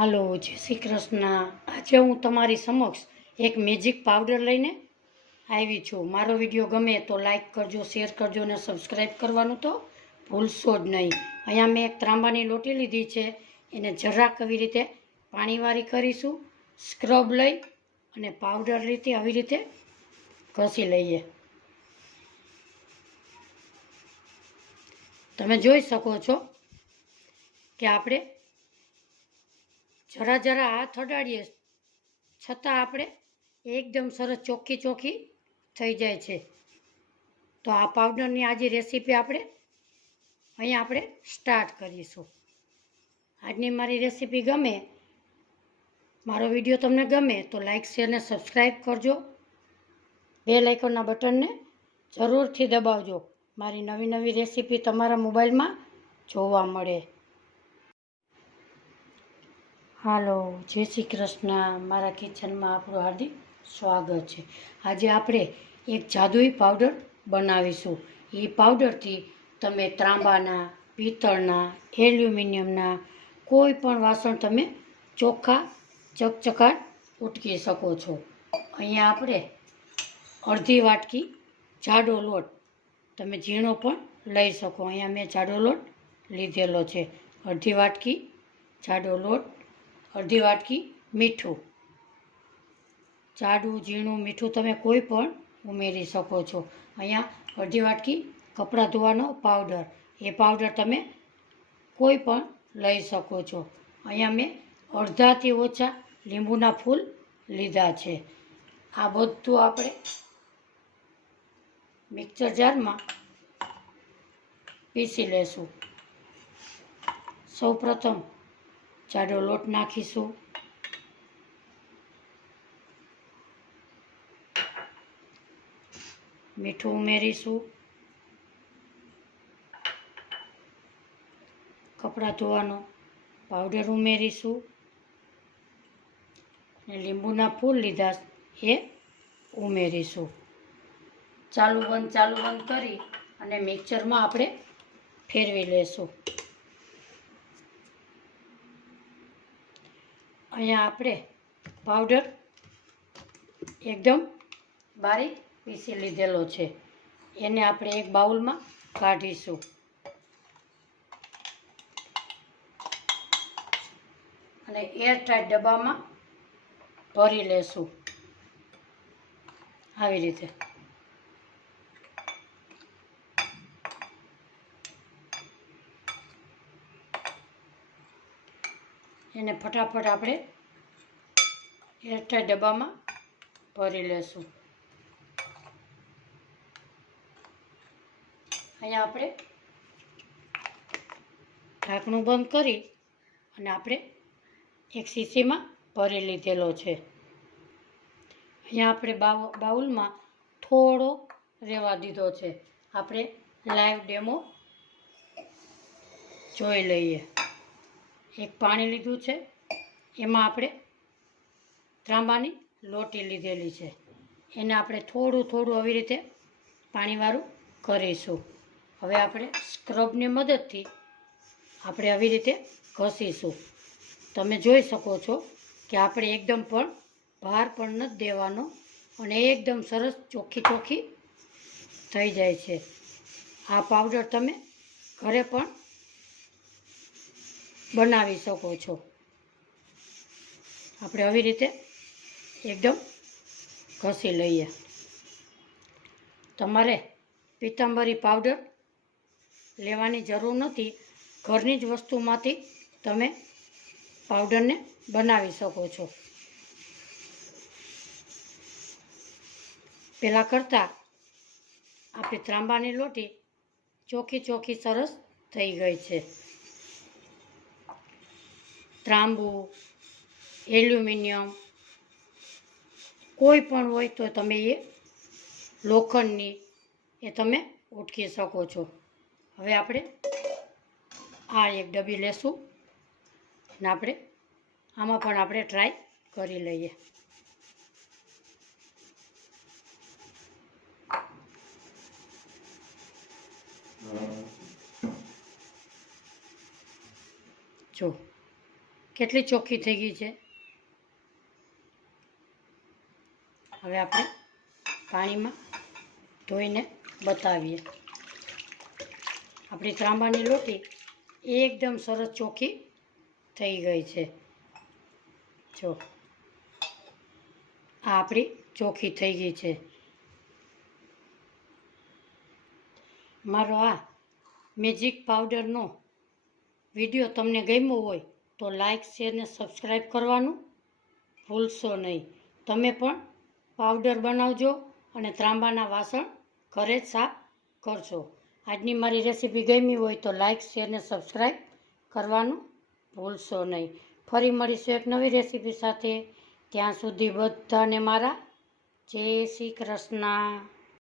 હાલો, જય શ્રી કૃષ્ણ। આજે હું તમારી સમક્ષ એક મેજિક પાવડર લઈને આવી છું। મારો વિડીયો ગમે તો લાઈક કરજો, શેર કરજો અને સબસ્ક્રાઈબ કરવાનું તો ભૂલશો જ નહીં। અહીંયા મેં એક ત્રાંબાની લોટી લીધી છે, એને જરાક આવી રીતે પાણીવાળી કરીશું। સ્ક્રબ લઈ અને પાવડર રીતે આવી રીતે ઘસી લઈએ। તમે જોઈ શકો છો કે આપણે જરા જરા હાથ અડાડીએ છતાં આપણે એકદમ સરસ ચોખ્ખી થઈ જાય છે। તો આ પાવડરની આજે રેસીપી આપણે સ્ટાર્ટ કરીશું। આજની મારી રેસીપી ગમે, મારો વિડીયો તમને ગમે તો લાઈક શેર અને સબસ્ક્રાઈબ કરજો। બેલ આઇકોનના બટનને જરૂરથી દબાવજો, મારી નવી નવી રેસીપી તમારા મોબાઈલમાં જોવા મળે। હાલો, જય શ્રી કૃષ્ણ। મારા કિચનમાં આપણું હાર્દિક સ્વાગત છે। આજે આપણે એક જાદુઈ પાવડર બનાવીશું। એ પાવડરથી તમે ત્રાંબાના, પિત્તળના, એલ્યુમિનિયમના કોઈ પણ વાસણ તમે ચોખ્ખા ચકચકાટ ઉટકી શકો છો। અહીંયા આપણે અડધી વાટકી જાડો લોટ, તમે ઝીણો પણ લઈ શકો। અહીંયા મેં જાડો લોટ લીધેલો છે। અડધી વાટકી જાડો લોટ, અડધી વાટકી મીઠું, જાડું ઝીણું મીઠું તમે કોઈ પણ ઉમેરી શકો છો। અહીંયા અડધી વાટકી કપડાં ધોવાનો પાવડર, એ પાવડર તમે કોઈ પણ લઈ શકો છો। અહીંયા મેં અડધાથી ઓછા લીંબુના ફૂલ લીધા છે। આ બધું આપણે મિક્સર જારમાં પીસી લેશું। સૌપ્રથમ જાડો લોટ નાખીશું, મીઠું ઉમેરીશું, કપડાં ધોવાનો પાવડર ઉમેરીશું અને લીંબુના ફૂલ લીધા એ ઉમેરીશું। ચાલુ બંધ કરી અને મિક્સરમાં આપણે ફેરવી લેશું। અહીંયા આપણે પાવડર એકદમ બારીક પીસી લીધેલો છે, એને આપણે એક બાઉલમાં કાઢીશું અને એરટાઈટ ડબ્બામાં ભરી લેશું આવી રીતે। એને ફટાફટ આપણે એરટાઈટ ડબ્બામાં ભરી લેશું। અહીંયા આપણે ઢાંકણું બંધ કરી અને આપણે એક શીશીમાં ભરી લીધેલો છે। અહીંયા આપણે બાઉલમાં થોડો રહેવા દીધો છે। આપણે લાઈવ ડેમો જોઈ લઈએ। એક પાણી લીધું છે, એમાં આપણે ત્રાંબાની લોટી લીધેલી છે, એને આપણે થોડું આવી રીતે પાણીવાળું કરીશું। હવે આપણે સ્ક્રબની મદદથી આપણે આવી રીતે ઘસીશું। તમે જોઈ શકો છો કે આપણે એકદમ પણ ભાર પણ નથી દેવાનો અને એકદમ સરસ ચોખ્ખી થઈ જાય છે। આ પાવડર તમે ઘરે પણ બનાવી શકો છો। આપણે આવી રીતે એકદમ ઘસી લઈએ। તમારે પિત્તાંબરી પાવડર લેવાની જરૂર નથી, ઘરની જ વસ્તુમાંથી તમે પાવડરને બનાવી શકો છો। પહેલાં કરતાં આપણી ત્રાંબાની લોટી ચોખ્ખી સરસ થઈ ગઈ છે। ત્રાંબુ, એલ્યુમિનિયમ કોઈ પણ હોય તો તમે એ લોખંડની એ તમે ઉટકી શકો છો। હવે આપણે આ એક ડબ્બી લેશું અને આપણે આમાં પણ આપણે ટ્રાય કરી લઈએ। જો કેટલી ચોખ્ખી થઈ ગઈ છે. હવે આપણે પાણીમાં ધોઈને બતાવીએ. આપણી ત્રાંબાની લોટી એકદમ સરસ ચોખ્ખી થઈ ગઈ છે. જો આ આપણી ચોખ્ખી થઈ ગઈ છે. મારો આ મેજિક પાવડરનો વિડીયો તમને ગમ્યો હોય તો લાઈક શેર ને સબસ્ક્રાઈબ કરવાનું ભૂલશો નહીં. તમે પણ પાવડર બનાવજો અને ત્રાંબાના વાસણ ઘરે જ સાફ કરશો. આજની મારી રેસીપી ગમી હોય તો લાઈક શેર ને સબસ્ક્રાઈબ કરવાનું ભૂલશો નહીં. ફરી મળીશું એક નવી રેસીપી સાથે. ત્યાં સુધી બધાને મારા જય શ્રી કૃષ્ણ.